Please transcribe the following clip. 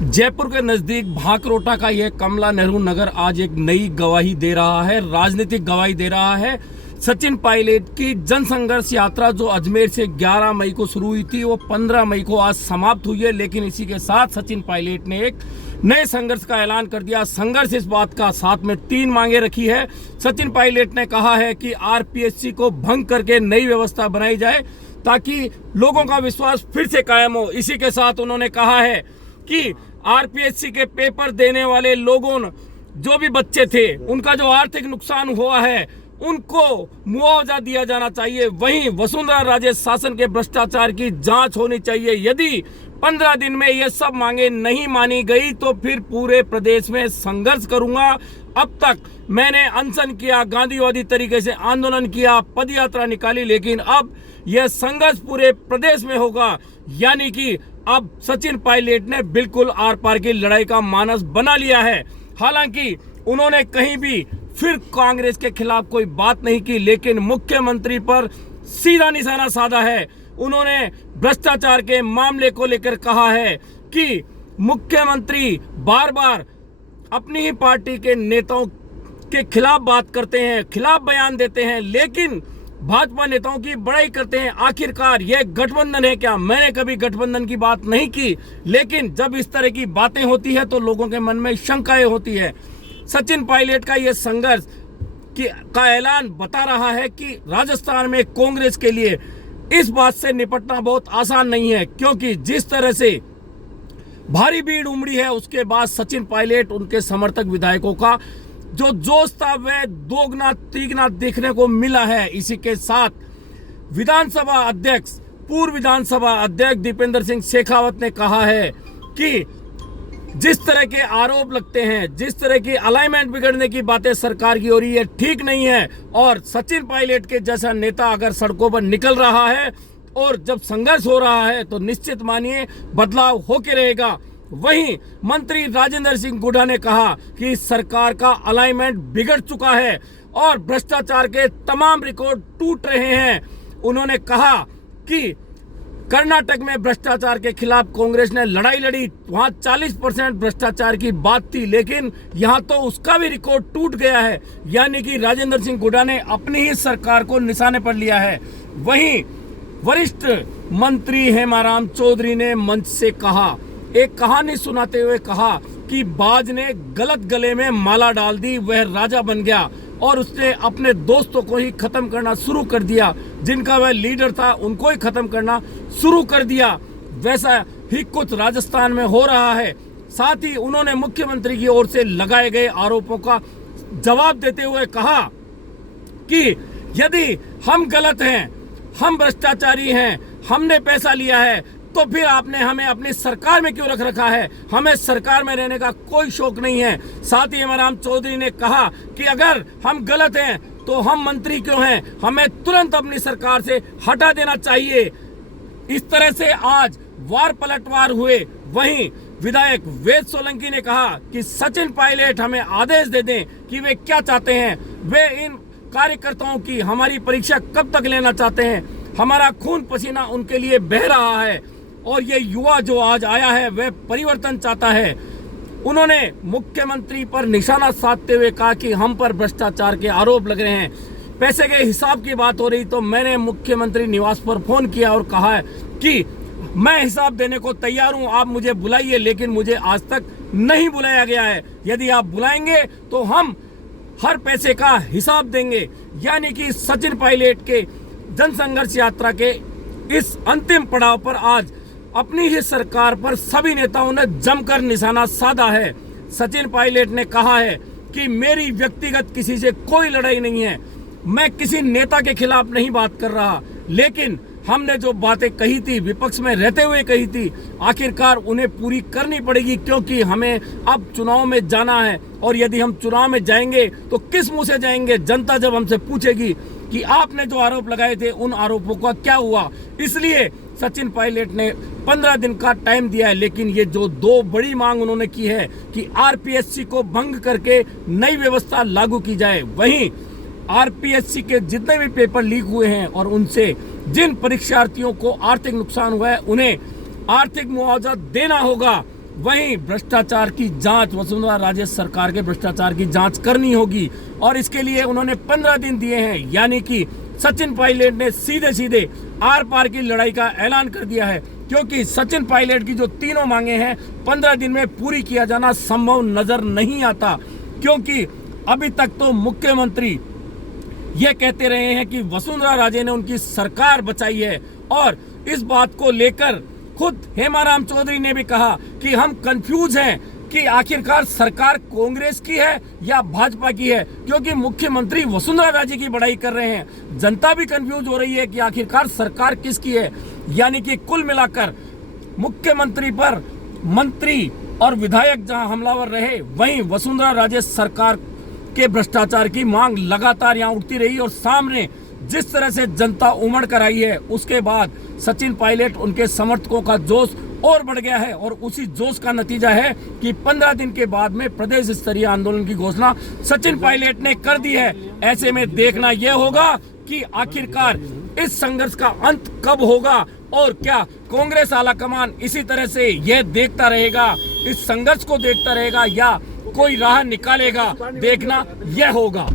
जयपुर के नजदीक भाकरोटा का यह कमला नेहरू नगर आज एक नई गवाही दे रहा है, राजनीतिक गवाही दे रहा है। सचिन पायलट की जन संघर्ष यात्रा जो अजमेर से 11 मई को शुरू हुई थी, वो 15 मई को आज समाप्त हुई है। लेकिन इसी के साथ सचिन पायलट ने एक नए संघर्ष का ऐलान कर दिया। संघर्ष इस बात का साथ में 3 मांगे रखी है। सचिन पायलट ने कहा है कि आरपीएससी को भंग करके नई व्यवस्था बनाई जाए ताकि लोगों का विश्वास फिर से कायम हो। इसी के साथ उन्होंने कहा है कि आरपीएससी के पेपर देने वाले लोगों जो भी बच्चे थे, उनका जो आर्थिक नुकसान हुआ है उनको मुआवजा दिया जाना चाहिए। वहीं वसुंधरा राजे शासन के भ्रष्टाचार की जांच होनी चाहिए। यदि 15 दिन में ये सब मांगे नहीं मानी गई तो फिर पूरे प्रदेश में संघर्ष करूंगा। अब तक मैंने अनशन किया, गांधीवादी तरीके से आंदोलन किया, पदयात्रा निकाली, लेकिन अब यह संघर्ष पूरे प्रदेश में होगा। यानी कि अब सचिन पायलट ने बिल्कुल आर पार की लड़ाई का मानस बना लिया है। हालांकि उन्होंने कहीं भी फिर कांग्रेस के खिलाफ कोई बात नहीं की, लेकिन मुख्यमंत्री पर सीधा निशाना साधा है। उन्होंने भ्रष्टाचार के मामले को लेकर कहा है कि मुख्यमंत्री बार बार अपनी ही पार्टी के नेताओं के खिलाफ बात करते हैं, खिलाफ बयान देते हैं, लेकिन भाजपा नेताओं की बड़ाई करते हैं। आखिरकार यह गठबंधन है क्या? मैंने कभी गठबंधन की बात नहीं की, लेकिन जब इस तरह की बातें होती है तो लोगों के मन में शंकाएं होती है। सचिन पायलट का यह संघर्ष का ऐलान बता रहा है कि राजस्थान में कांग्रेस के लिए इस बात से निपटना बहुत आसान नहीं है, क्योंकि जिस तरह से भारी भीड़ उमड़ी है उसके बाद सचिन पायलट, उनके समर्थक विधायकों का जो जोश था वह दोगुना तिगुना देखने को मिला है। इसी के साथ पूर्व विधानसभा अध्यक्ष दीपेंद्र सिंह शेखावत ने कहा है कि जिस तरह के आरोप लगते हैं, जिस तरह की अलाइनमेंट बिगड़ने की बातें सरकार की हो रही है, ठीक नहीं है। और सचिन पायलट के जैसा नेता अगर सड़कों पर निकल रहा है और जब संघर्ष हो रहा है तो निश्चित मानिए बदलाव होके रहेगा। वहीं मंत्री राजेंद्र सिंह गुढ़ा ने कहा कि सरकार का अलाइनमेंट बिगड़ चुका है और भ्रष्टाचार के तमाम रिकॉर्ड टूट रहे हैं। उन्होंने कहा कि कर्नाटक में भ्रष्टाचार के खिलाफ कांग्रेस ने लड़ाई लड़ी, वहां 40% भ्रष्टाचार की बात थी, लेकिन यहां तो उसका भी रिकॉर्ड टूट गया है। यानी कि राजेंद्र सिंह गुढ़ा ने अपनी ही सरकार को निशाने पर लिया है। वहीं वरिष्ठ मंत्री हेमाराम चौधरी ने मंच से कहा, एक कहानी सुनाते हुए कहा कि बाज ने गलत गले में माला डाल दी, वह राजा बन गया और उसने अपने दोस्तों को ही खत्म करना शुरू कर दिया, जिनका वह लीडर था उनको ही खत्म करना शुरू कर दिया। वैसा ही कुछ राजस्थान में हो रहा है। साथ ही उन्होंने मुख्यमंत्री की ओर से लगाए गए आरोपों का जवाब देते हुए कहा कि यदि हम गलत हैं, हम भ्रष्टाचारी हैं, हमने पैसा लिया है, तो फिर आपने हमें अपनी सरकार में क्यों रख रखा है? हमें सरकार में रहने का कोई शौक नहीं है। साथ ही हेमाराम चौधरी ने कहा कि अगर हम गलत हैं तो हम मंत्री क्यों हैं? हमें तुरंत अपनी सरकार से हटा देना चाहिए। इस तरह से आज वार पलटवार हुए। वहीं विधायक वेद सोलंकी ने कहा कि सचिन पायलट हमें आदेश दे दें कि वे क्या चाहते हैं। वे इन कार्यकर्ताओं की हमारी परीक्षा कब तक लेना चाहते हैं? हमारा खून पसीना उनके लिए बह रहा है और ये युवा जो आज आया है वह परिवर्तन चाहता है। उन्होंने मुख्यमंत्री पर निशाना साधते हुए कहा कि हम पर भ्रष्टाचार के आरोप लग रहे हैं। पैसे के हिसाब की बात हो रही तो मैंने मुख्यमंत्री निवास पर फोन किया और कहा है कि मैं हिसाब देने को तैयार हूं, आप मुझे बुलाइए, लेकिन मुझे आज तक नहीं बुलाया गया है। यदि आप बुलाएंगे तो हम हर पैसे का हिसाब देंगे। यानी कि सचिन पायलट के जनसंघर्ष यात्रा के इस अंतिम पड़ाव पर आज अपनी ही सरकार पर सभी नेताओं ने जमकर निशाना साधा है। सचिन पायलट ने कहा है कि मेरी व्यक्तिगत किसी से कोई लड़ाई नहीं है, मैं किसी नेता के खिलाफ नहीं बात कर रहा, लेकिन हमने जो बातें कही थी, विपक्ष में रहते हुए कही थी, आखिरकार उन्हें पूरी करनी पड़ेगी, क्योंकि हमें अब चुनाव में जाना है। और यदि हम चुनाव में जाएंगे तो किस मुंह से जाएंगे? जनता जब हमसे पूछेगी कि आपने जो आरोप लगाए थे उन आरोपों का क्या हुआ। इसलिए सचिन पायलट ने 15 दिन का टाइम दिया है। लेकिन ये जो 2 बड़ी मांग उन्होंने की है कि आरपीएससी को भंग करके नई व्यवस्था लागू की जाए, वहीं आरपीएससी के जितने भी पेपर लीक हुए हैं और उनसे जिन परीक्षार्थियों को आर्थिक नुकसान हुआ है उन्हें आर्थिक मुआवजा देना होगा। वहीं भ्रष्टाचार की जांच, वसुंधरा राजे सरकार के भ्रष्टाचार की जांच करनी होगी और इसके लिए उन्होंने 15 दिन दिए हैं। यानी कि सचिन पायलट ने सीधे सीधे आर पार की लड़ाई का ऐलान कर दिया है, क्योंकि सचिन पायलट की जो तीनों मांगे हैं 15 दिन में पूरी किया जाना संभव नजर नहीं आता, क्योंकि अभी तक तो मुख्यमंत्री ये कहते रहे हैं कि वसुंधरा राजे ने उनकी सरकार बचाई है और इस बात को लेकर खुद हेमाराम चौधरी ने भी कहा कि हम कंफ्यूज हैं कि आखिरकार सरकार कांग्रेस की है या भाजपा की है, क्योंकि मुख्यमंत्री वसुंधरा राजे की बड़ाई कर रहे हैं। जनता भी कंफ्यूज हो रही है कि आखिरकार सरकार किसकी है। यानी कि कुल मिलाकर मुख्यमंत्री पर मंत्री और विधायक जहां हमलावर रहे, वहीं वसुंधरा राजे सरकार के भ्रष्टाचार की मांग लगातार यहां उठती रही और सामने जिस तरह से जनता उमड़ कर आई है, उसके बाद सचिन पायलट उनके समर्थकों का जोश और बढ़ गया है और उसी जोश का नतीजा है कि 15 दिन के बाद में प्रदेश स्तरीय आंदोलन की घोषणा सचिन पायलट ने कर दी है। ऐसे में देखना यह होगा कि आखिरकार इस संघर्ष का अंत कब होगा और क्या कांग्रेस आलाकमान इसी तरह से यह देखता रहेगा, इस संघर्ष को देखता रहेगा या कोई राह निकालेगा, देखना यह होगा।